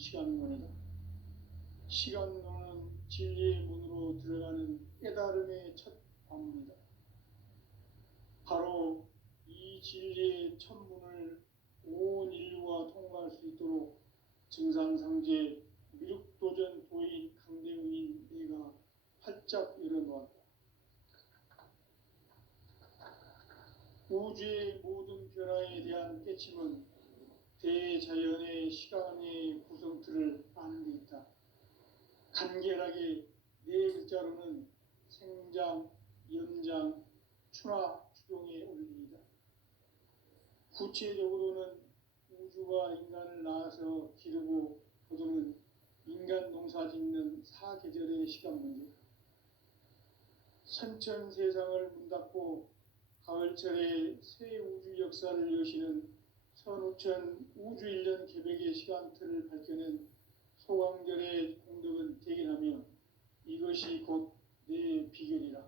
시간론이다. 시간론은 진리의 문으로 들어가는 깨달음의 첫 관문이다. 바로 이 진리의 첫 문을 온 인류가 통과할 수 있도록 증산상제 미륵도전 도인 강대우인 내가 활짝 열어놓았다. 우주의 모든 변화에 대한 깨침은 대자연의 시간의 구성틀을 아는 데 있다. 간결하게 네 글자로는 생장, 연장, 추나 추동의 원리이다. 구체적으로는 우주가 인간을 낳아서 기르고 거두는 인간 농사 짓는 사계절의 시간 문제, 선천 세상을 문 닫고 가을철에 새 우주 역사를 여시는 선우천 우주 1년 개백의 시간틀을 밝혀낸 소강절의 공덕은 대견하며 이것이 곧 내 비결이라.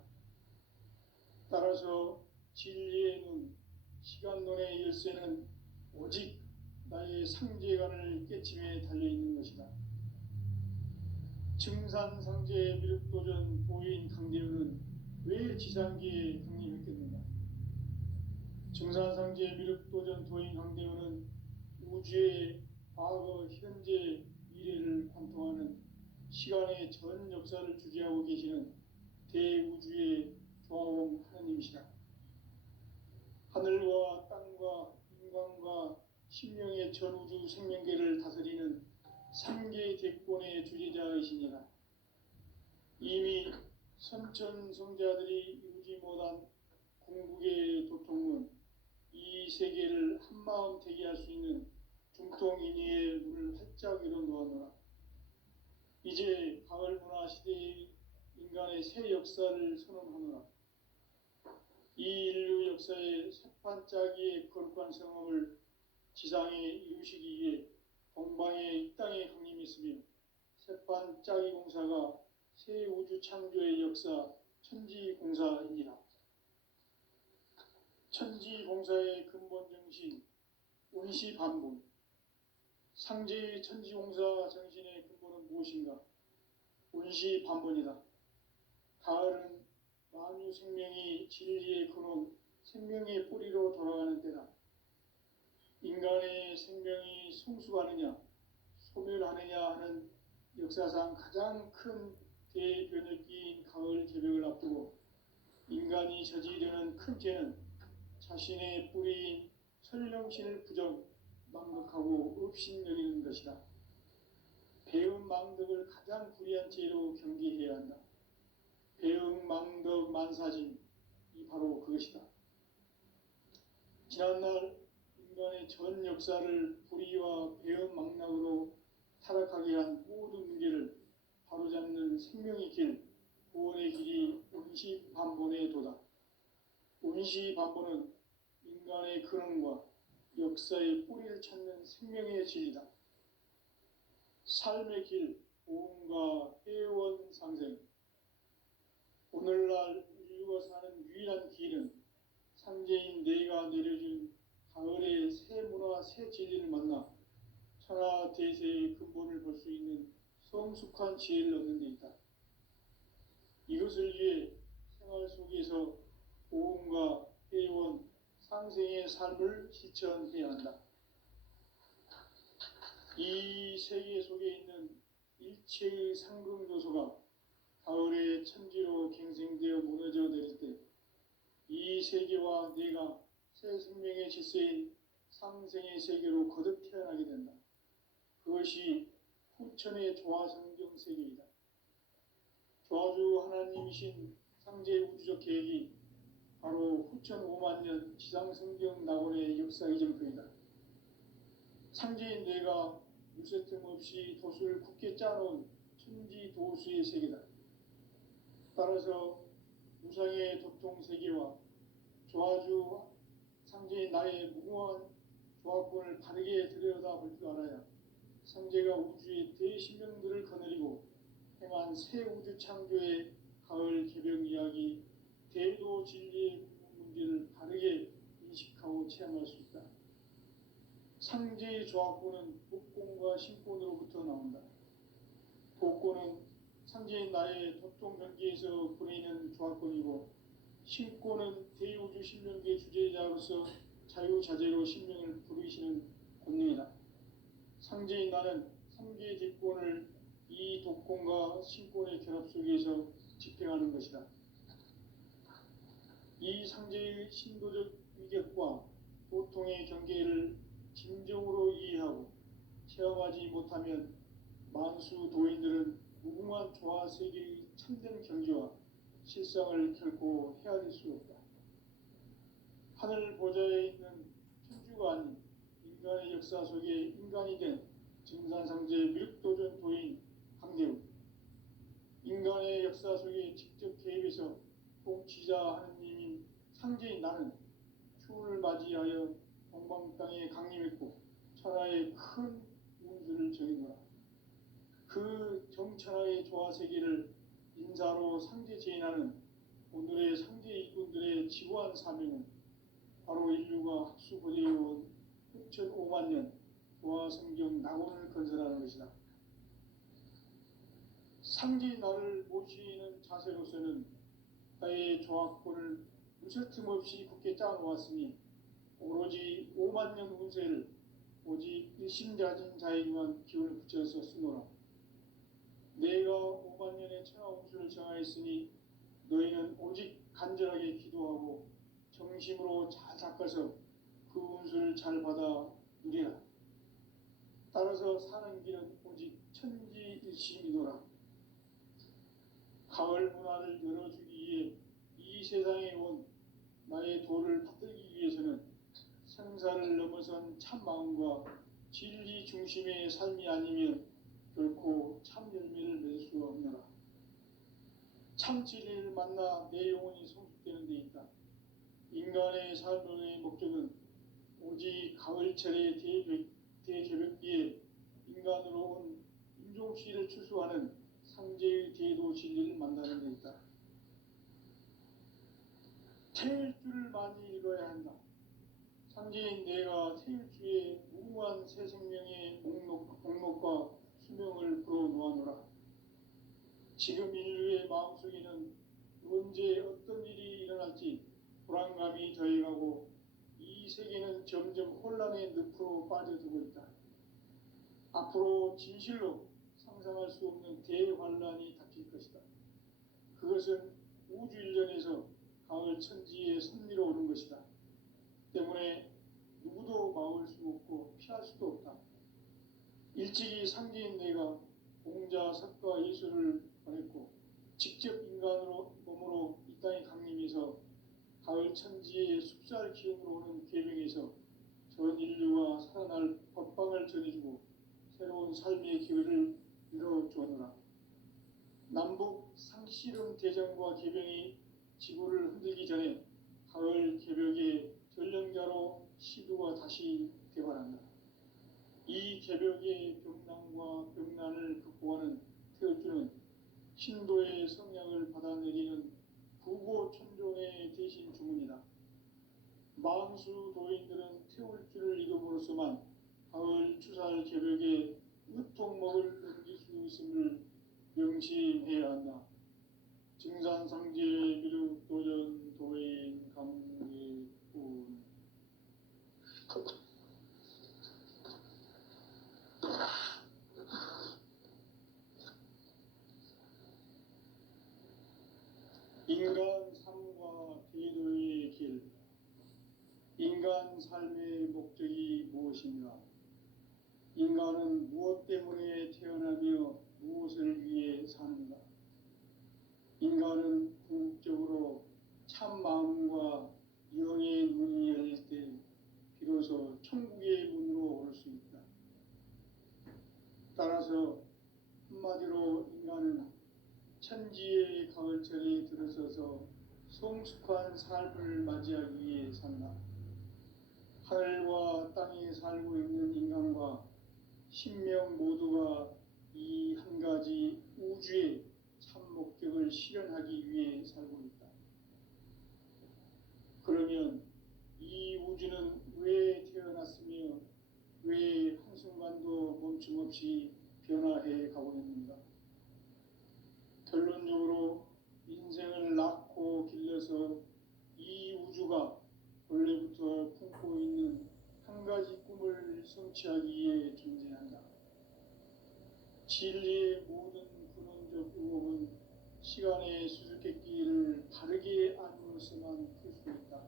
따라서 진리의 눈, 시간론의 열쇠는 오직 나의 상제관을 깨침에 달려있는 것이다. 증산상제 미륵도전 도인 강대우는 왜 지상기에 강림했겠는가? 증산상제 미륵도전 도인 강대우는 우주의 과거, 현재, 미래를 관통하는 시간의 전 역사를 주재하고 계시는 대우주의 조화공 하느님이시다. 하늘과 땅과 인간과 신명의 전우주 생명계를 다스리는 삼계 대권의 주재자이시니라. 이미 선천성자들이 이루지 못한 궁극의 도통문, 이 세계를 한마음 되게 할 수 있는 중통인의의 문을 활짝 열어놓았노라. 이제 가을 문화 시대의 인간의 새 역사를 선언하노라. 이 인류 역사의 새판짜기의 거룩한 성험을 지상에 이루시기 위해 동방의 이 땅에 강림했으며 새판짜기 공사가 새 우주 창조의 역사 천지공사이니라. 천지공사의 근본 정신 운시반본, 상제의 천지공사 정신의 근본은 무엇인가? 운시반본이다. 가을은 만유 생명이 진리의 근원, 생명의 뿌리로 돌아가는 때다. 인간의 생명이 성숙하느냐, 소멸하느냐 하는 역사상 가장 큰 대변혁기인 가을 개벽을 앞두고 인간이 저지르는 큰 죄는 자신의 뿌리인 설령신을 부정, 망각하고 업신여기는 것이다. 배음 망덕을 가장 불의한 죄로 경계해야 한다. 배음 망덕 만사진, 이 바로 그것이다. 지난날 인간의 전 역사를 불의와 배음 망락으로 타락하게 한 모든 문제를 바로잡는 생명의 길, 구원의 길이 운시반본의 도다. 운시반본은 인간의 근원과 역사의 뿌리를 찾는 생명의 진리다. 삶의 길, 보험과 회원 상생. 오늘날 인류가 사는 유일한 길은 상제인 내가 내려준 가을의 새 문화, 새 진리를 만나 천하 대세의 근본을 볼 수 있는 성숙한 지혜를 얻는 데 있다. 이것을 위해 생활 속에서 보험과 회원, 상생의 삶을 실천해야 한다. 이 세계 속에 있는 일체의 상승조소가 가을의 천지로 갱생되어 무너져 내릴 때 이 세계와 내가 새 생명의 질서인 상생의 세계로 거듭 태어나게 된다. 그것이 후천의 조화성경 세계이다. 조화주 하나님이신 상제 우주적 계획이 바로 후천 5만 년 지상성경 낙원의 역사 이정표이다. 상제인 내가 유세 틈 없이 도수를 굳게 짜놓은 천지 도수의 세계다. 따라서 무상의 도통 세계와 조화주 상제인 나의 무궁한 조합권을 바르게 들여다볼 줄 알아야 상제가 우주의 대신령들을 거느리고 행한 새 우주 창조의 가을 개벽 이야기, 대도 진리의 문제를 바르게 인식하고 체험할 수 있다. 상제의 조합권은 북공과 독권과 신권으로부터 나온다. 독권은 상제인 나의 도통 경계에서 보내는 조합권이고, 신권은 대우주 신명기의 주제자로서 자유자재로 신명을 부르시는 권능이다. 상제인 나는 3개의 대권을 이 독권과 신권의 결합 속에서 집행하는 것이다. 이 상제의 신도적 위격과 도통의 경계를 진정으로 이해하고 체험하지 못하면 만수 도인들은 무궁한 조화 세계의 참된 경지와 실상을 결코 헤아릴 수 없다. 하늘 보좌에 있는 천주가 아닌 인간의 역사 속에 인간이 된 증산상제 밀도전 도인 강대우, 인간의 역사 속에 직접 개입해서 통치자 하느님인 상제인 나는 추운을 맞이하여 동방 땅에 강림했고 천하의 큰 운수를 정해노라. 그 정천하의 조화세계를 인사로 상제 제인하는 오늘의 상제 이군들의 지구한 사명은 바로 인류가 학수고대해온 6,500만 년 조화성경 낙원을 건설하는 것이다. 상제인 나를 모시는 자세로서는 나의 조합권을 무설틈 없이 굳게 짜놓았으니 오로지 5만 년 운세를 오직 일심자진 자에게만 기운을 붙여서 쓰노라. 내가 5만 년의 천하 운수를 정하였으니 너희는 오직 간절하게 기도하고 정심으로 잘 닦아서 그 운수를 잘 받아 누리라. 따라서 사는 길은 오직 천지일심이노라. 가을 문화를 열어주기 위해 이 세상에 온 나의 도를 받들기 위해서는 생사를 넘어선 참마음과 진리 중심의 삶이 아니면 결코 참 열매를 맺을 수 없노라. 참 진리를 만나 내 영혼이 성숙되는 데 있다. 인간의 삶의 목적은 오직 가을철의 대죄벽기에 인간으로 온 인종시를 추수하는 상제의 대도 진리를 만나는 데 있다. 태일주를 많이 읽어야 한다. 상제인 내가 태일주의 무궁한 새 생명의 목록과 수명을 불어놓아노라. 지금 인류의 마음속에는 언제 어떤 일이 일어날지 불안감이 더해가고 이 세계는 점점 혼란의 늪으로 빠져들고 있다. 앞으로 진실로 상상할 수 없는 대환란이 닥칠 것이다. 그것은 우주 일련에서 가을 천지에 선미로 오는 것이다. 때문에 누구도 막을 수 없고 피할 수도 없다. 일찍이 상제인 내가 공자, 석가, 예수를 보냈고 직접 인간으로 몸으로 이 땅에 강림해서 가을 천지의 숲살 기운으로 오는 계명에서 전 인류가 살아날 법방을 전해주고 새로운 삶의 기회를 열어주었노라. 남북 상씨름 대전과 계병이 지구를 흔들기 전에 가을 개벽의 전령자로 시두가 다시 되관한다. 이 개벽의 병난과 병난을 극복하는 태울주는 신도의 성량을 받아내리는 부고천종의 대신 주문이다. 만수 도인들은 태울주를 이름으로서만 가을 추살 개벽의 으통목을 넘길 수 있음을 명심해야 한다. 증산상제 미륵도전 도인 강계군 인간 삶과 대도의 길. 인간 삶의 목적이 무엇인가? 인간은 무엇 때문에 태어나며 무엇을 위해 사는가? 인간은 궁극적으로 참 마음과 영의 문이 열릴 때 비로소 천국의 문으로 올 수 있다. 따라서 한마디로 인간은 천지의 가을철에 들어서서 성숙한 삶을 맞이하기 위해 산다. 하늘과 땅에 살고 있는 인간과 신명 모두가 이 한 가지 우주의 참 목적을 실현하기 위해 살고 있다. 그러면 이 우주는 왜 태어났으며 왜 한순간도 멈춤없이 변화해 가고 있는가? 결론적으로 인생을 낳고 길러서 이 우주가 원래부터 품고 있는 한 가지 꿈을 성취하기 위해 존재한다. 진리의 모든 근원적 의혹은 시간의 수수께끼를 바르게 알므로서만 풀 수 있다.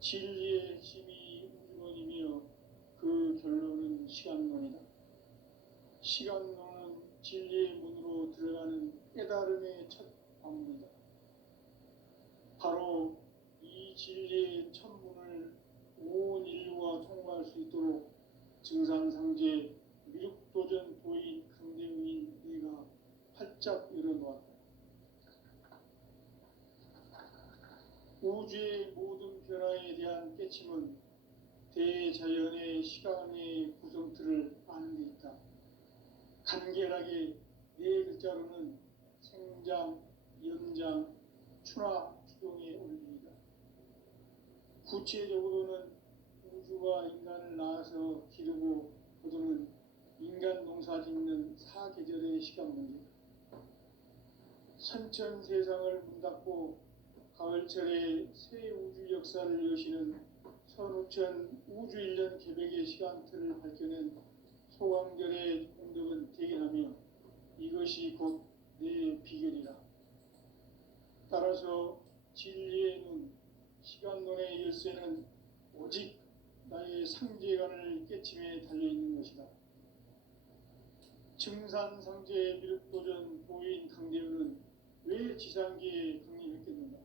진리의 핵심이 우주론이며 그 결론은 시간론이다. 시간론은 진리의 문으로 들어가는 깨달음의 첫 방문이다. 바로 이 진리의 첫 문을 온 인류가 통과할 수 있도록 증산상제 미륵도전 도인 강대우인 네가 활짝 열어놓았다. 우주의 모든 변화에 대한 깨침은 대자연의 시간의 구성틀을 아는 데 있다. 간결하게 네 글자로는 생장, 연장, 추나 추동의 원리이다. 구체적으로는 우주가 인간을 낳아서 기르고 거두는 인간 농사 짓는 사계절의 시간 문제다. 선천 세상을 문 닫고 가을철에 새 우주 역사를 여시는 선우천 우주 1년 개백의 시간틀을 밝혀낸 소광절의 공덕은 대견하며 이것이 곧 내 비결이라. 따라서 진리의 눈, 시간론의 열쇠는 오직 나의 상제관을 깨침에 달려있는 것이다. 증산상제 미륵도전 도인 강대우는 왜 지상계에 강림했겠는가?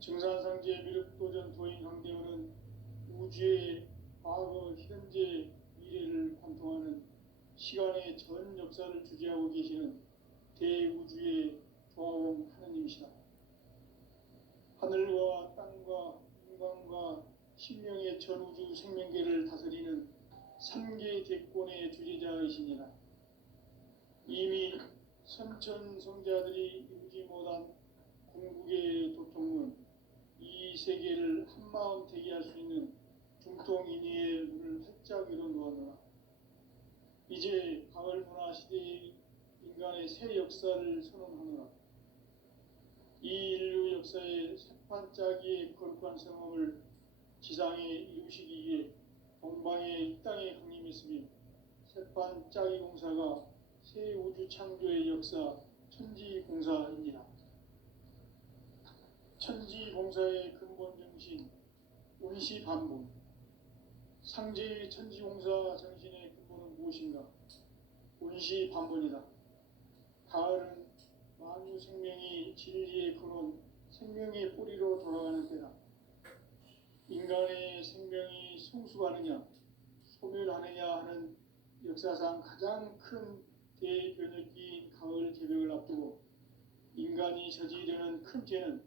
증산상제 미륵도전 도인 강대우는 우주의 과거, 현재, 미래를 관통하는 시간의 전 역사를 주재하고 계시는 대우주의 조화원 하느님이시다. 하늘과 땅과 인간과 신명의 전우주 생명계를 다스리는 삼계 대권의 주재자이시니라. 이미 선천성자들이 이루지 못한 궁극의 도통은 이 세계를 한마음 되게 할 수 있는 중통인의의 문을 활짝 열어놓았노라. 이제 가을 문화 시대의 인간의 새 역사를 선언하노라. 이 인류 역사의 새판짜기의 거룩한 성업을 지상에 이루시기 위해 동방의 이 땅에 강림했으며 새판짜기 공사가 새 우주 창조의 역사 천지공사입니다. 천지공사의 근본 정신 운시반복. 상제의 천지공사 정신의 근본은 무엇인가? 운시반복이다. 가을은 만유 생명이 진리의 근원, 생명의 뿌리로 돌아가는 때다. 인간의 생명이 성숙하느냐, 소멸하느냐 하는 역사상 가장 큰 대변혁기인 가을 개벽을 앞두고 인간이 저지르는 큰 죄는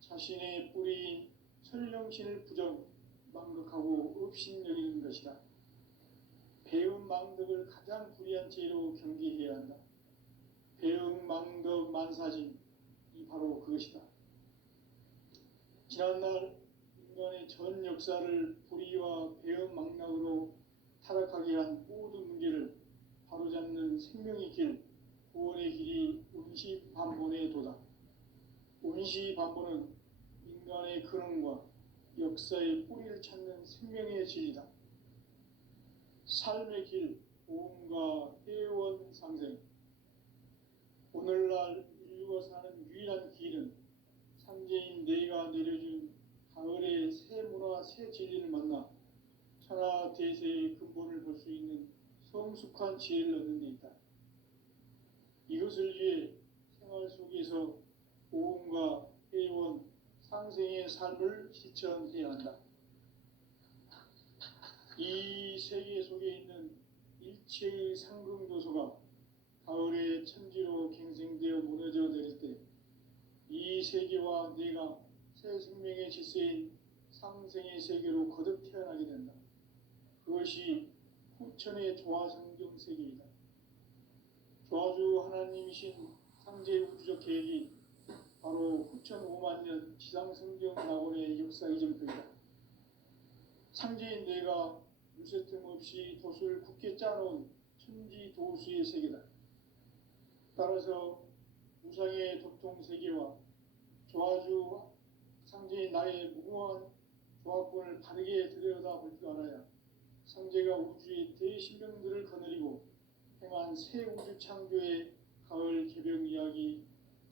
자신의 뿌리인 설령신을 부정, 망극하고 업신여기는 것이다. 배은 망덕을 가장 불의한 죄로 경계해야 한다. 배은 망덕 만사진, 이 바로 그것이다. 지난날 인간의 전 역사를 불의와 배은 망락으로 타락하게 한 모든 문제를 바로잡는 생명의 길, 구원의 길이 운시반본의 도다. 운시반본은 인간의 근원과 역사의 뿌리를 찾는 생명의 진리다. 삶의 길, 보험과 회원 상생. 오늘날 인류가 사는 유일한 길은 상제인 내가 내려준 가을의 새 문화, 새 진리를 만나 천하 대세의 근본을 볼 수 있는 성숙한 지혜를 얻는 데 있다. 이것을 위해 생활 속에서 보험과 회원, 상생의 삶을 실천해야 한다. 이 세계 속에 있는 일체의 상승도소가 가을의 천지로 갱생되어 무너져 내릴 때 이 세계와 내가 새 생명의 질서인 상생의 세계로 거듭 태어나게 된다. 그것이 후천의 조화성경 세계이다. 조화주 하나님이신 상제 우주적 계획이 바로 후천 5만 년 지상성경 낙원의 역사 이전표이다. 상제인 내가 무쇠틈 없이 돛을 굳게 짜놓은 천지도수의 세계다. 따라서 우상의 도통 세계와 조화주 상제인 나의 무궁한 조합권을 바르게 들여다볼 줄 알아야 상제가 우주의 대신명들을 거느리고 행한 새 우주 창조의 가을 개벽 이야기,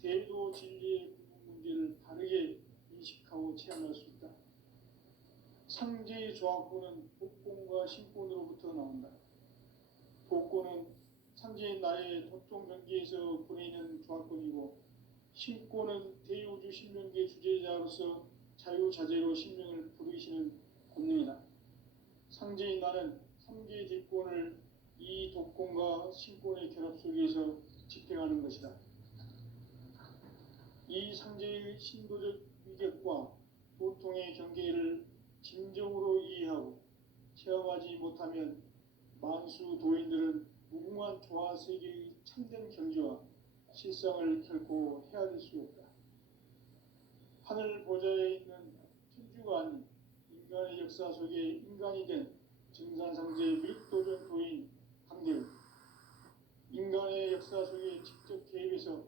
대도 진리의 궁극 문제를 바르게 인식하고 체험할 수 있다. 상제의 조합권은 복권과 신권으로부터 나온다. 복권은 상제인 나의 도통 경계에서 보내는 조합권이고, 신권은 대우주 신명계 주제자로서 자유자재로 신명을 부르시는 권능이다. 상제인 나는 삼계의 뒷권을 이 독권과 신권의 결합 속에서 집행하는 것이다. 이 상제의 신도적 위격과 도통의 경계를 진정으로 이해하고 체험하지 못하면 만수 도인들은 무궁한 조화 세계의 참된 경지와 실상을 결코 헤아릴 수 없다. 하늘 보좌에 있는 천주가 아닌 인간의 역사 속에 인간이 된 증산상제 미륵도전 도인 강대우, 인간의 역사 속에 직접 개입해서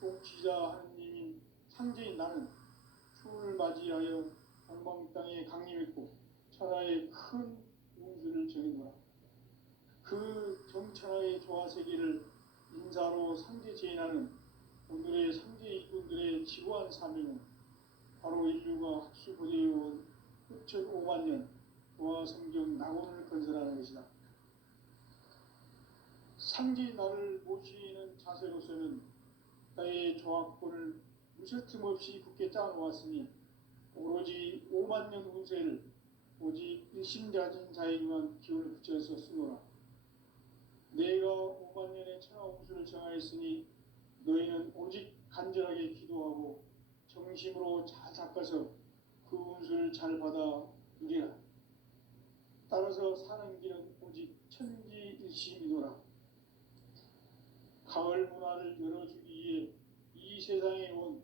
통치자 하느님인 상제인 나는 추운을 맞이하여 동방 땅에 강림했고 천하의 큰 운수를 정해놓아 그 정천하의 조화세계를 인사로 상제 제인하는 오늘의 상제 일꾼들의 지구한 사명은 바로 인류가 학수고대해온 흑천 5만 년 조화 성경 낙원을 건설하는 것이다. 상제인 나를 모시는 자세로서는 나의 조합권을 무쇠틈 없이 굳게 짜놓았으니 오로지 5만 년 운세를 오직 일심가진 자에게만 기운을 붙여서 쓰노라. 내가 5만 년의 천하 운수를 정하였으니 너희는 오직 간절하게 기도하고 정심으로 잘 닦아서 그 운수를 잘 받아 누리라. 따라서 사는 길은 오직 천지일심이노라. 가을 문화를 열어주기 위해 이 세상에 온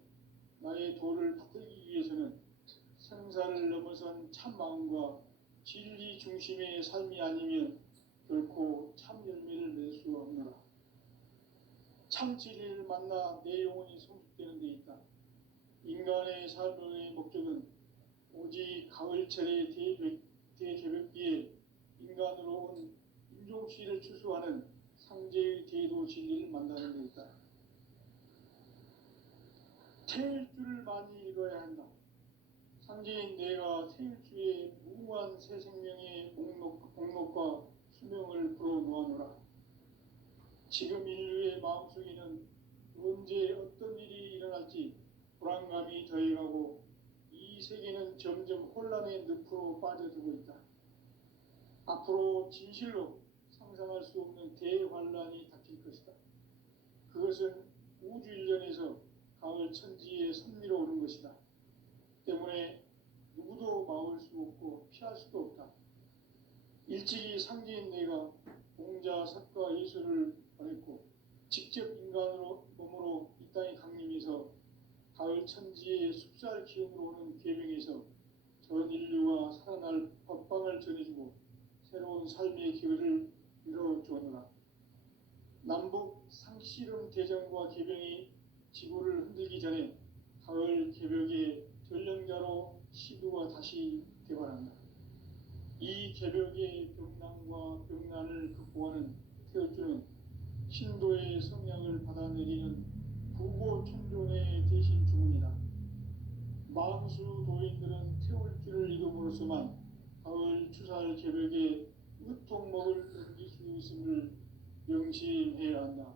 나의 도를 받들기 위해서는 생사를 넘어선 참마음과 진리 중심의 삶이 아니면 결코 참 열매를 낼 수 없노라. 참 진리를 만나 내 영혼이 성숙되는 데 있다. 인간의 삶의 목적은 오직 가을철의 대개벽기에 인간으로 온 인종시를 추수하는 상제의 대도 진리를 만나는 데 있다. 태일주를 많이 읽어야 한다. 상제인 내가 태일주의 무궁한 새 생명의 목록과 수명을 불어놓아노라. 지금 인류의 마음속에는 언제 어떤 일이 일어날지 불안감이 더해가고 이 세계는 점점 혼란의 늪으로 빠져들고 있다. 앞으로 진실로 상상할 수 없는 대환란이 닥칠 것이다. 그것은 우주 일련에서 가을 천지에 선미로 오는 것이다. 때문에 누구도 막을 수 없고 피할 수도 없다. 일찍이 상제인 내가 공자, 석가, 예수를 보냈고 직접 인간으로 몸으로 이 땅에 강림해서 가을 천지의 숲살 기운으로 오는 계명에서 전 인류가 살아날 법방을 전해주고 새로운 삶의 기회를 이뤄주었노라. 남북 상씨름 대전과 개병이 지구를 흔들기 전에 가을 개벽의 전령자로 시도가 다시 되어난다. 이 개벽의 병난과 병난을 극복하는 태울주는 신도의 성량을 받아내리는 부고천존의 대신 주문이다. 만수 도인들은 태울주를 이름으로서만 가을 추살 개벽의 으통목을 넘길 수 있음을 명심해야 한다.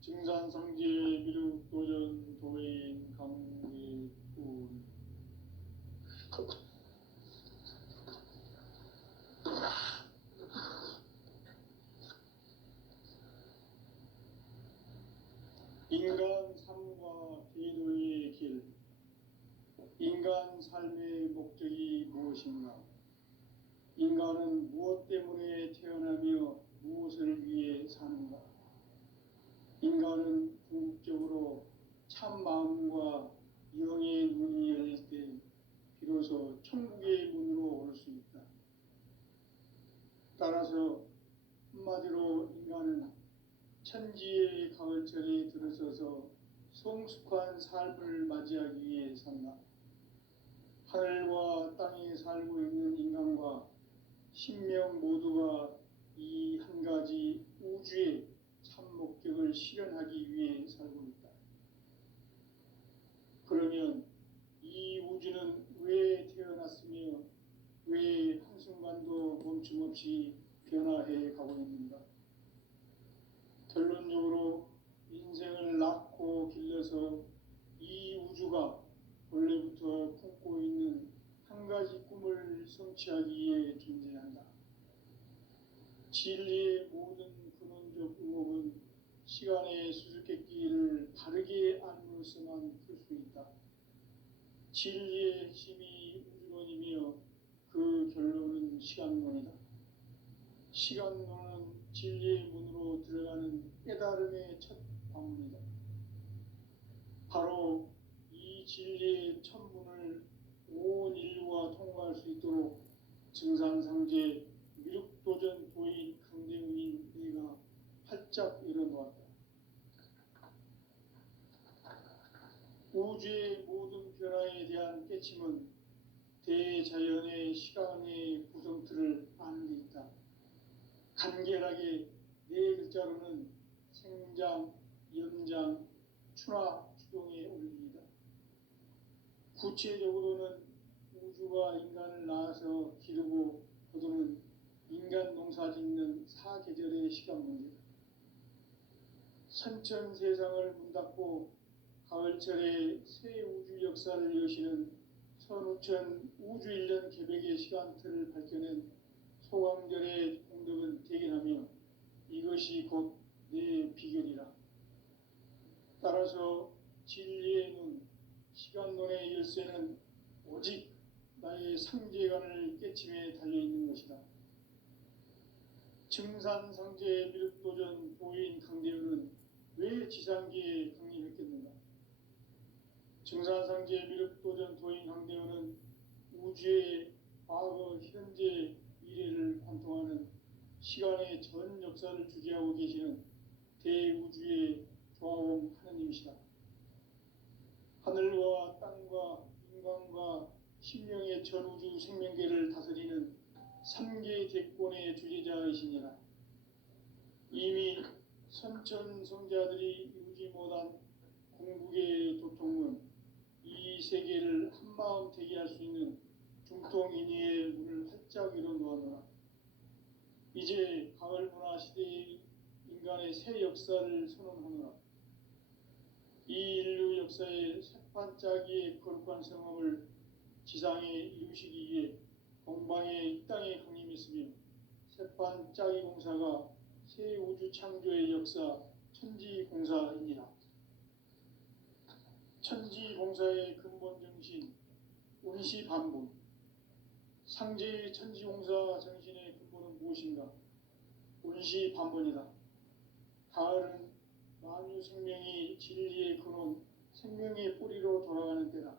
증산상제 미륵도전 도인 강대군 인간 삶과 대도의 길. 인간 삶의 목적이 무엇인가? 인간은 무엇 때문에 태어나며 무엇을 위해 사는가? 인간은 궁극적으로 참 마음과 영의 문이 열릴 때 비로소 천국의 문으로 올 수 있다. 따라서 한마디로 인간은 천지의 가을철에 들어서서 성숙한 삶을 맞이하기 위해 산다. 하늘과 땅에 살고 있는 인간과 신명 모두가 이 한 가지 우주의 참 목적을 실현하기 위해 살고 있다. 그러면 이 우주는 왜 태어났으며 왜 한순간도 멈춤없이 변화해 가고 있는가? 결론적으로 인생을 낳고 길러서 이 우주가 원래부터 품고 있는 한 가지 꿈을 성취하기 위해 존재한다. 진리의 모든 근원적 의목은 시간의 수수께끼를 바르게 알므로서만 풀 수 있다. 진리의 핵심이 우주론이며 그 결론은 시간론이다. 시간론은 진리의 문으로 들어가는 깨달음의 첫 방문이다. 바로 이 진리의 첫 문을 온 인류가 통과할 수 있도록 증산상제 미륵도전 도인 강대우인 내가 활짝 열어놓았다. 우주의 모든 변화에 대한 깨침은 대자연의 시간의 구성틀을 아는 데 있다. 간결하게 네 글자로는 생장, 연장, 추나 추동의 원리이다. 구체적으로는 우주가 인간을 낳아서 기르고 거두는 인간 농사 짓는 사계절의 시간 문제다. 선천 세상을 문 닫고 가을철에 새 우주 역사를 여시는 선우천 우주 1년 개백의 시간틀을 밝혀낸 소강절의 공덕은 대견하며 이것이 곧 내 비결이라. 따라서 진리의 눈, 시간론의 열쇠는 오직 나의 상제관을 깨침에 달려있는 것이다. 증산상제 미륵도전 도인 강대우는 왜 지상기에 강림했겠는가? 증산상제 미륵도전 도인 강대우는 우주의 과거, 현재, 미래를 관통하는 시간의 전 역사를 주재하고 계시는 대우주의 조화원 하느님이시다. 하늘과 땅과 인간과 신명의 전우주 생명계를 다스리는 3개 대권의 주재자이시니라. 이미 선천성자들이 이루지 못한 궁극의 도통은 이 세계를 한마음 되게 할 수 있는 중통인의의 문을 활짝 열어놓았노라. 이제 가을 문화 시대의 인간의 새 역사를 선언하노라. 이 인류 역사의 새판짜기의 거룩한 성험을 지상에 이루시기 위해 동방에 이 땅에 강림했으며 새판짜기 공사가 새 우주 창조의 역사 천지공사이니라. 천지공사의 근본 정신 운시반분. 상제의 천지공사 정신의 근본은 무엇인가? 운시반분이다. 가을은 만유 생명이 진리의 근원, 생명의 뿌리로 돌아가는 때다.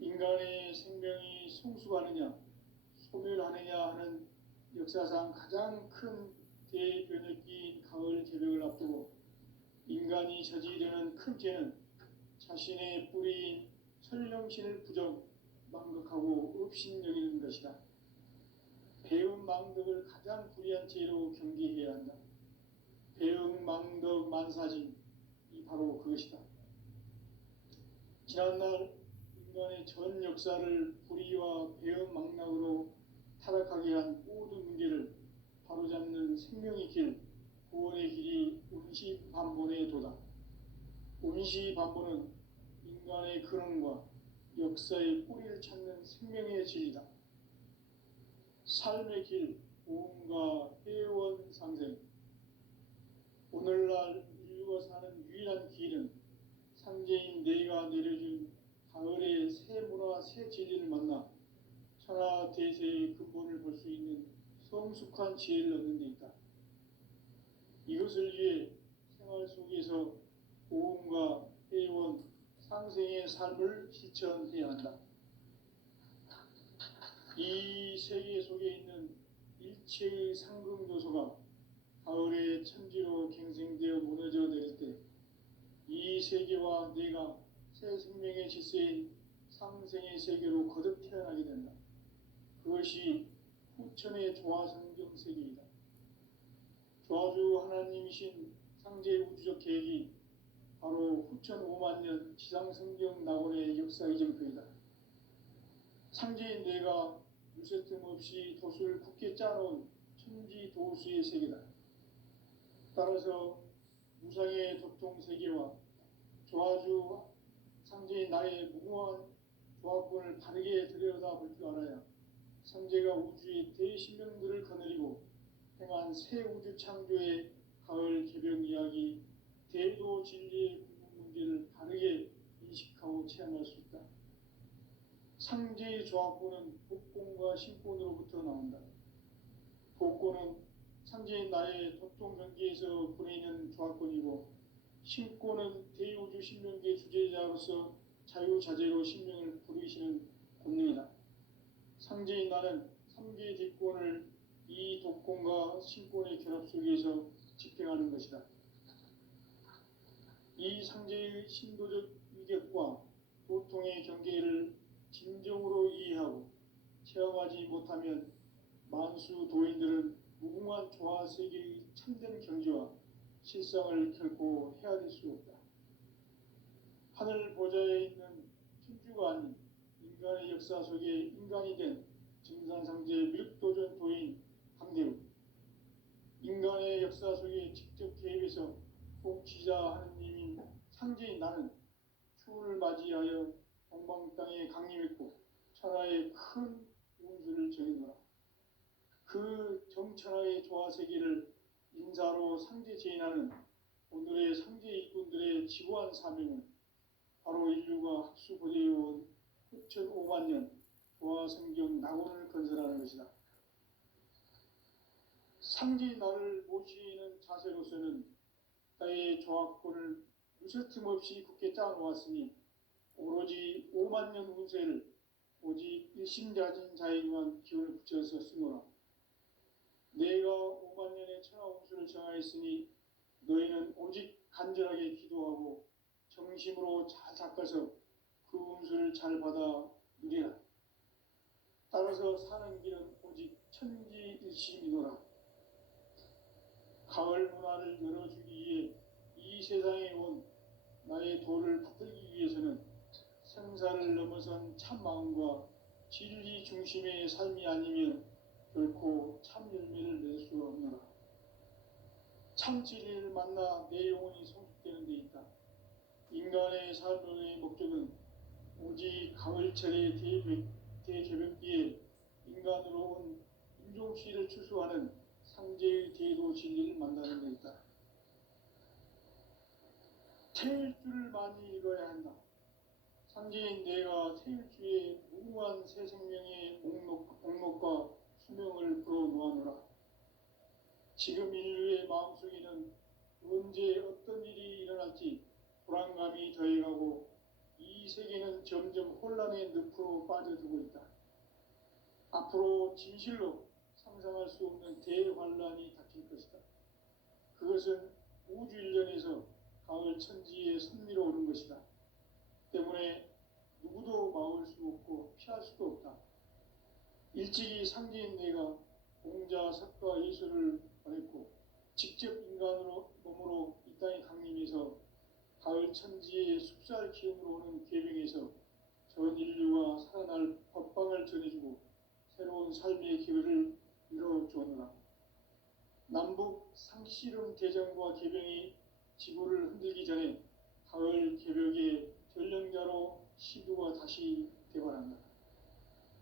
인간의 생명이 성숙하느냐, 소멸하느냐 하는 역사상 가장 큰 대변혁기인 가을 개벽을 앞두고 인간이 저지르는 큰 죄는 자신의 뿌리인 설령신을 부정, 망극하고 업신여기는 것이다. 배운 망덕을 가장 불의한 죄로 경계해야 한다. 배운 망덕 만사진, 이 바로 그것이다. 지난날 인간의 전 역사를 불의와 배은 망락으로 타락하게 한 모든 문제를 바로잡는 생명의 길, 구원의 길이 운시반본의 도다. 운시반본은 인간의 근원과 역사의 뿌리를 찾는 생명의 진리다. 삶의 길, 보험과 회원 상생. 오늘날 인류가 사는 유일한 길은 상제인 내가 내려준 가을의 새 문화, 새 진리를 만나 천하 대세의 근본을 볼 수 있는 성숙한 지혜를 얻는 데 있다. 이것을 위해 생활 속에서 보험과 회원, 상생의 삶을 실천해야 한다. 이 세계 속에 있는 일체의 상승조소가 가을의 천지로 갱생되어 무너져 내릴 때 이 세계와 내가 새 생명의 질서인 상생의 세계로 거듭 태어나게 된다. 그것이 후천의 조화성경 세계이다. 조화주 하나님이신 상제 우주적 계획이 바로 후천 5만 년 지상성경 낙원의 역사 이정표이다. 상제인 내가 유세 틈 없이 돛을 굳게 짜놓은 천지 도수의 세계다. 따라서 무상의 도통 세계와 조화주 상제인 나의 무궁한 조합권을 바르게 들여다볼 줄 알아야 상제가 우주의 대신명들을 거느리고 행한 새 우주 창조의 가을 개벽 이야기, 대도 진리의 궁극 문제를 바르게 인식하고 체험할 수 있다. 상제의 조합권은 복권과 신권으로부터 나온다. 복권은 상제인 나의 도통 경계에서 보내는 조합권이고, 신권은 대우주 신명계 주제자로서 자유자재로 신명을 부르시는 권능이다. 상제인 나는 3개의 뒷권을 이 독권과 신권의 결합 속에서 집행하는 것이다. 이 상제의 신도적 위격과 도통의 경계를 진정으로 이해하고 체험하지 못하면 만수 도인들은 무궁한 조화 세계의 참된 경지와 실상을 결코 헤아릴 수 없다. 하늘 보좌에 있는 천주가 아닌 인간의 역사 속에 인간이 된 증산상제 밀도전 도인 강대우, 인간의 역사 속에 직접 개입해서 통치자 하느님인 상제인 나는 추운을 맞이하여 동방 땅에 강림했고 천하의 큰 운수를 정해노라. 그 정천하의 조화세계를 인사로 상제 제인하는 오늘의 상제 일꾼들의 지고한 사명은 바로 인류가 학수고대해온 후천 5만 년 조화성경 낙원을 건설하는 것이다. 상제인 나를 모시는 자세로서는 나의 조합권을 무쇠틈 없이 굳게 짜놓았으니 오로지 5만 년 운세를 오직 일심가진 자에게만 기운을 붙여서 쓰노라. 내가 5만 년의 천하 운수를 정하였으니 너희는 오직 간절하게 기도하고 정심으로 잘 닦아서 그 운수를 잘 받아 누리라. 따라서 사는 길은 오직 천지일심이노라. 가을 문화를 열어주기 위해 이 세상에 온 나의 도를 받들기 위해서는 생사를 넘어선 참 마음과 진리 중심의 삶이 아니면 결코 참 열매를 낼 수 없노라. 참 진리를 만나 내 영혼이 성숙되는 데 있다. 인간의 삶의 목적은 오직 가을철의 대개벽기에 인간으로 온 인종씨를 추수하는 상제의 대도 진리를 만나는 데 있다. 태일주를 많이 읽어야 한다. 상제인 내가 태일주의 무궁한 새 생명의 목록과 수명을 불어놓아노라. 지금 인류의 마음속에는 언제 어떤 일이 일어날지 불안감이 더해가고 이 세계는 점점 혼란의 늪으로 빠져들고 있다. 앞으로 진실로 상상할 수 없는 대환란이 닥칠 것이다. 그것은 우주 일련에서 가을 천지의 섭리로 오는 것이다. 때문에 누구도 막을 수 없고 피할 수도 없다. 일찍이 상제인 내가 공자, 석가, 예수를 보냈고 직접 인간으로 몸으로 이 땅에 강림해서 가을 천지의 숲살 기운으로 오는 계명에서 전 인류가 살아날 법방을 전해주고 새로운 삶의 기회를 이뤄주었노라. 남북 상씨름 대전과 개병이 지구를 흔들기 전에 가을 개벽의 전령자로 시두가 다시 대관한다.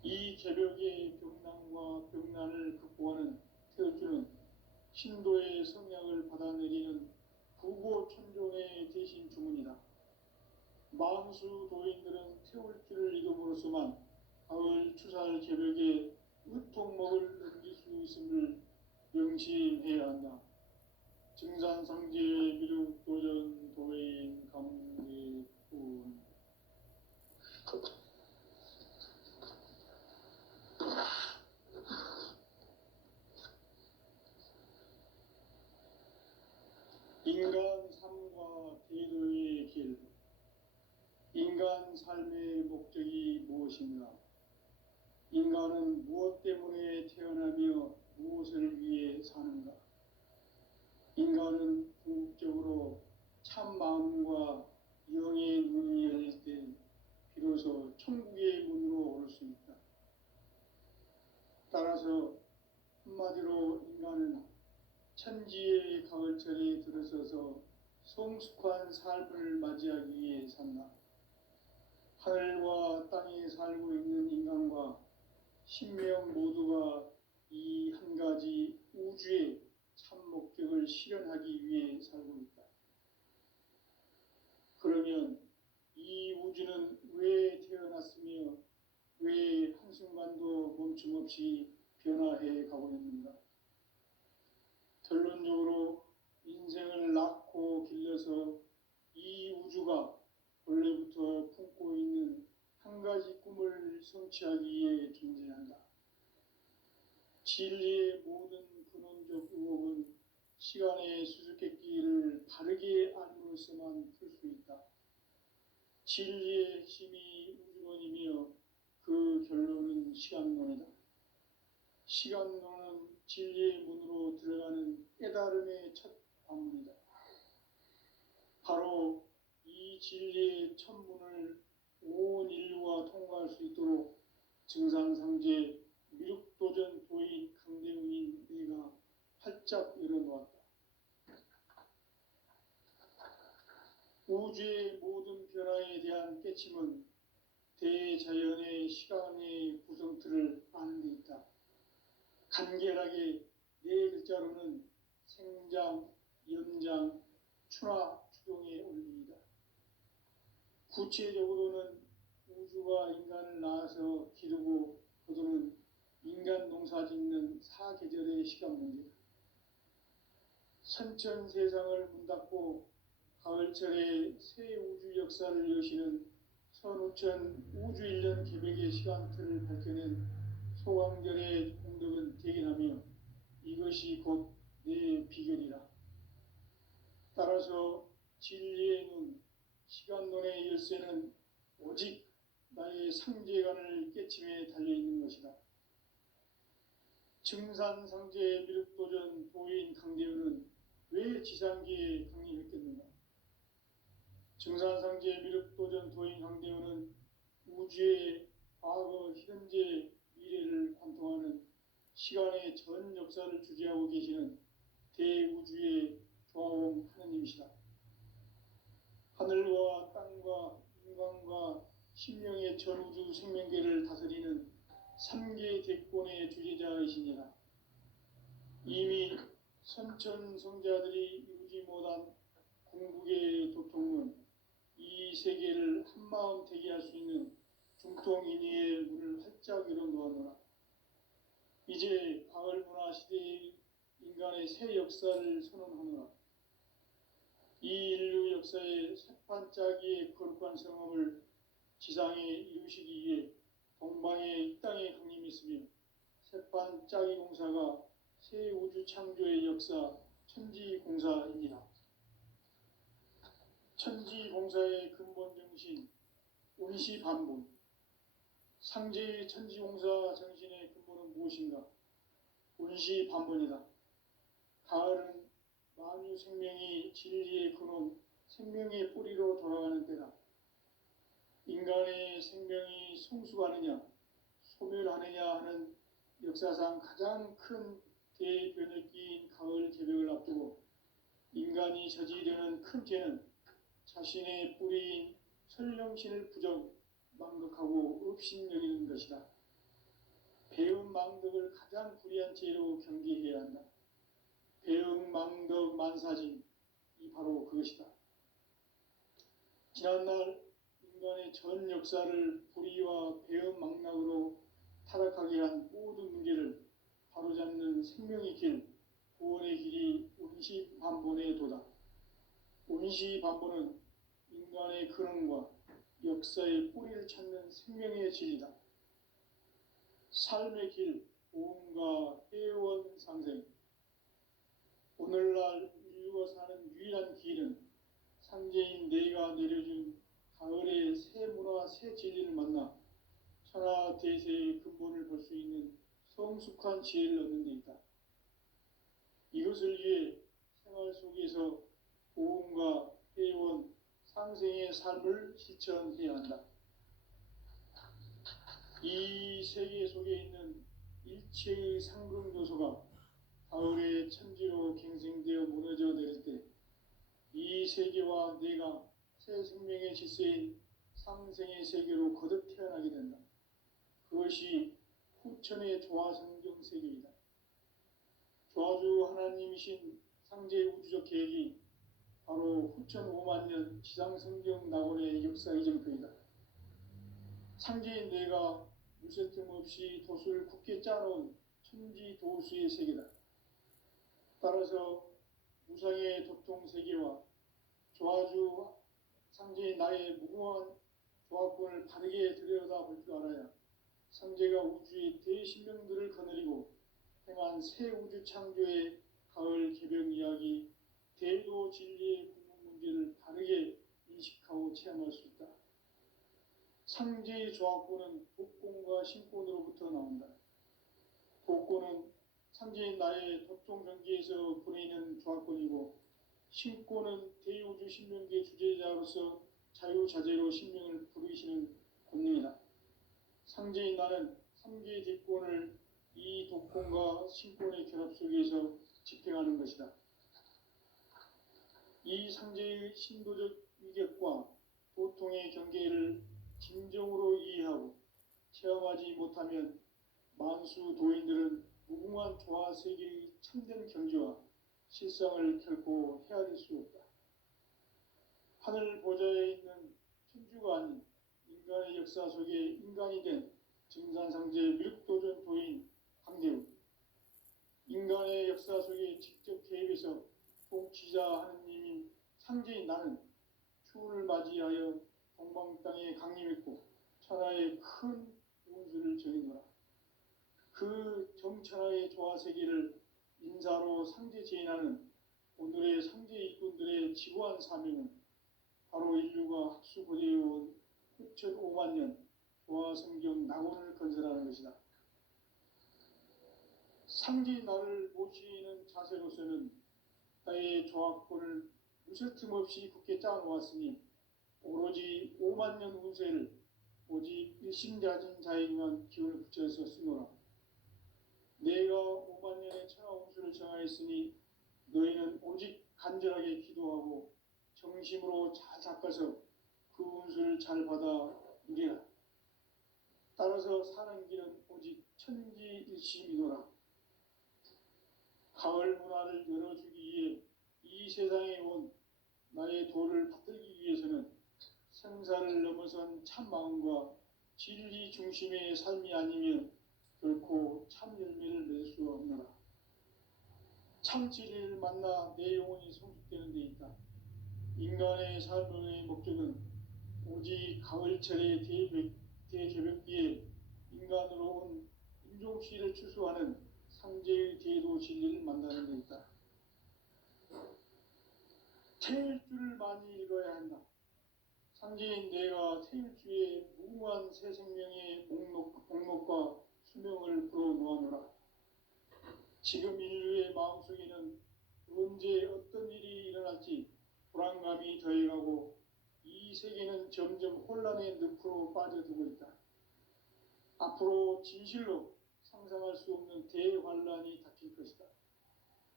이 개벽의 병난과 병난을 극복하는 태울주는 신도의 성약을 받아내리는 부고천존의 대신 주문이다. 만수 도인들은 태울주를 이름으로서만 가을 추살 개벽의 의통목을 넘길 수 있음을 명심해야 한다. 증산상제의 미륵 도전 도인 감리군 인간 삶과 대도의 길. 인간 삶의 목적이 무엇인가? 인간은 무엇 때문에 태어나며 무엇을 위해 사는가? 인간은 궁극적으로 참 마음과 영의 눈이 열릴 때 비로소 천국의 문으로 오를 수 있다. 따라서 한마디로 인간은 천지의 가을철에 들어서서 성숙한 삶을 맞이하기 위해 산다. 하늘과 땅에 살고 있는 인간과 신명 모두가 이 한 가지 우주의 참 목적을 실현하기 위해 살고 있다. 그러면 이 우주는 왜 태어났으며 왜 한순간도 멈춤없이 변화해 가고 있는가? 결론적으로 인생을 낳고 길러서 이 우주가 원래부터 품고 있는 한 가지 꿈을 성취하기 위해 존재한다. 진리의 모든 근원적 의혹은 시간의 수수께끼를 바르게 알므로써만 풀 수 있다. 진리의 핵심이 우주론이며 그 결론은 시간론이다. 시간론은 진리의 문으로 들어가는 깨달음의 첫 관문이다. 바로 이 진리의 첫 문을 온 인류가 통과할 수 있도록 증산상제 미륵도전 도인 강대웅인 내가 활짝 열어놓았다. 우주의 모든 변화에 대한 깨침은 대자연의 시간의 구성틀을 아는 데 있다. 간결하게 네 글자로는 생장, 연장, 추나 추동의 원리이다. 구체적으로는 우주가 인간을 낳아서 기르고 거두는 인간 농사 짓는 사계절의 시간 문제다. 선천 세상을 문 닫고 가을철에 새 우주 역사를 여시는 선우천 우주 1년 계획의 시간틀을 밝혀낸 소강절의 공덕은 대견하며 이것이 곧 내 비결이라. 따라서 진리의 눈, 시간론의 열쇠는 오직 나의 상제관을 깨침에 달려있는 것이다. 증산상제 미륵도전 도인 강대우는 왜 지상기에 강림했겠는가? 증산상제 미륵도전 도인 강대우는 우주의 과거, 현재, 미래를 관통하는 시간의 전 역사를 주재하고 계시는 대우주의 조화원 하느님이시다. 하늘과 땅과 인간과 신명의 전우주 생명계를 다스리는 3계 대권의 주재자이시니라. 이미 선천성자들이 이루지 못한 궁극의 도통은 이 세계를 한마음 되게 할 수 있는 중통인의의 문을 활짝 열어놓았노라. 이제 가을문화 시대의 인간의 새 역사를 선언하노라. 이 인류 역사의 새판짜기의 거룩한 성험을 지상에 이루시기 위해 동방의 이 땅에 강림했으며 새판짜기 공사가 새 우주 창조의 역사 천지공사입니다. 천지공사의 근본 정신 운시반본. 상제의 천지공사 정신의 근본은 무엇인가? 운시반본이다. 가을은 만유 생명이 진리의 근원, 생명의 뿌리로 돌아가는 때다. 인간의 생명이 성숙하느냐, 소멸하느냐 하는 역사상 가장 큰 대변혁기인 가을 개벽을 앞두고 인간이 저지르는 큰 죄는 자신의 뿌리인 설령신을 망극하고 업신여기는 것이다. 배운 망덕을 가장 불의한 죄로 경계해야 한다. 배응 망덕 만사진, 이 바로 그것이다. 지난날 인간의 전 역사를 불의와 배응 망락으로 타락하게 한 모든 문제를 바로잡는 생명의 길, 구원의 길이 운시반본의 도다. 운시반본은 인간의 근원과 역사의 뿌리를 찾는 생명의 진리다. 삶의 길, 보험과 회원 상생. 오늘날 인류가 살고 사는 유일한 길은 상제인 내가 내려준 가을의 새 문화 새 진리를 만나 천하 대세의 근본을 볼 수 있는 성숙한 지혜를 얻는 데 있다. 이것을 위해 생활 속에서 고음과 회원, 상생의 삶을 실천해야 한다. 이 세계 속에 있는 일체의 상금 요소가 가을의 천지로 갱생되어 무너져 내릴 때 이 세계와 내가 새 생명의 질서인 상생의 세계로 거듭 태어나게 된다. 그것이 후천의 조화성경 세계이다. 조화주 하나님이신 상제의 우주적 계획이 바로 후천 5만 년 지상성경 낙원의 역사 이전표이다. 상제인 내가 무쇠틈 없이 돛을 굳게 짜놓은 천지 도수의 세계다. 따라서 무상의 도통 세계와 조화주 상제인 나의 무궁한 조합권을 바르게 들여다볼 줄 알아야 상제가 우주의 대신명들을 거느리고 행한 새 우주 창조의 가을 개벽 이야기, 대도 진리의 궁극 문제를 바르게 인식하고 체험할 수 있다. 상제의 조합권은 독권과 신권으로부터 나온다. 독권은 상제인 나의 도통 경계에서 보내는 조합권이고, 신권은 대우주 신명계 주제자로서 자유자재로 신명을 부르시는 권능이다. 상제인 나는 3개의 대권을 이 독권과 신권의 결합 속에서 집행하는 것이다. 이 상제의 신도적 위격과 도통의 경계를 진정으로 이해하고 체험하지 못하면 만수 도인들은 무궁한 조화 세계의 참된 경지와 실상을 결코 헤아릴 수 없다. 하늘 보좌에 있는 천주가 아닌 인간의 역사 속에 인간이 된 증산상제 밀도전 도인 황대우, 인간의 역사 속에 직접 개입해서 통치자 하느님인 상제인 나는 추운을 맞이하여 동방 땅에 강림했고 천하의 큰 운수를 정해노라. 그 정천하의 조화세계를 인사로 상제 제인하는 오늘의 상제 일꾼들의 지구한 사명은 바로 인류가 학수고대해온 후천 5만 년 조화성경 낙원을 건설하는 것이다. 상제인 나를 모시는 자세로서는 나의 조합권을 무쇠틈 없이 굳게 짜놓았으니 오로지 5만 년 운세를 오직 일심가진 자에게만 기운을 붙여서 쓰노라. 내가 5만 년의 천하 운수를 정하였으니 너희는 오직 간절하게 기도하고 정심으로 잘 닦아서 그 운수를 잘 받아 누리라. 따라서 사는 길은 오직 천지일심이노라. 가을 문화를 열어주기 위해 이 세상에 온 나의 도를 받들기 위해서는 생사를 넘어선 참 마음과 진리 중심의 삶이 아니면 결코 참 열매를 맺을 수 없노라. 참 진리를 만나 내 영혼이 성숙되는 데 있다. 인간의 삶의 목적은 오직 가을철의 대개벽기에 인간으로 온 인종시를 추수하는 상제의 대도 진리를 만나는 데 있다. 태일주를 많이 읽어야 한다. 상제인 내가 태일주의 무궁한 새 생명의 목록과 수명을 불어놓아노라. 지금 인류의 마음속에는 언제 어떤 일이 일어날지 불안감이 더해가고 이 세계는 점점 혼란의 늪으로 빠져들고 있다. 앞으로 진실로 상상할 수 없는 대환란이 닥칠 것이다.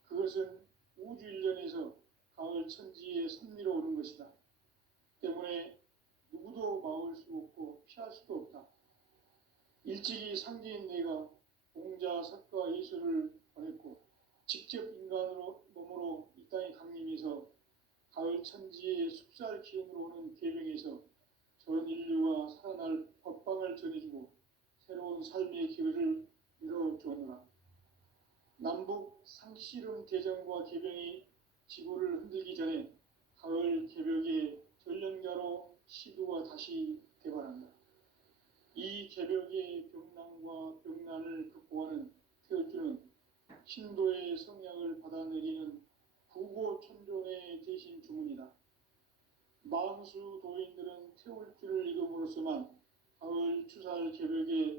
그것은 우주 일련에서 가을 천지의 섭리로 오는 것이다. 때문에 누구도 막을 수 없고 피할 수도 없다. 일찍이 상제인 내가 공자, 석가, 예수를 보냈고 직접 인간으로 몸으로 이 땅에 강림해서 가을 천지의 숲살 기운으로 오는 계명에서 전 인류와 살아날 법방을 전해주고 새로운 삶의 기회를 열어주었노라. 남북 상씨름 대전과 개병이 지구를 흔들기 전에 가을 개벽의 전령자로 시도가 다시 개발한다. 이 개벽의 병난과 병난을 극복하는 태어주는 신도의 성향을 받아내리는 구고 천조 망수 도인들은 태울 줄을 익음으로써만 가을 추살 개벽에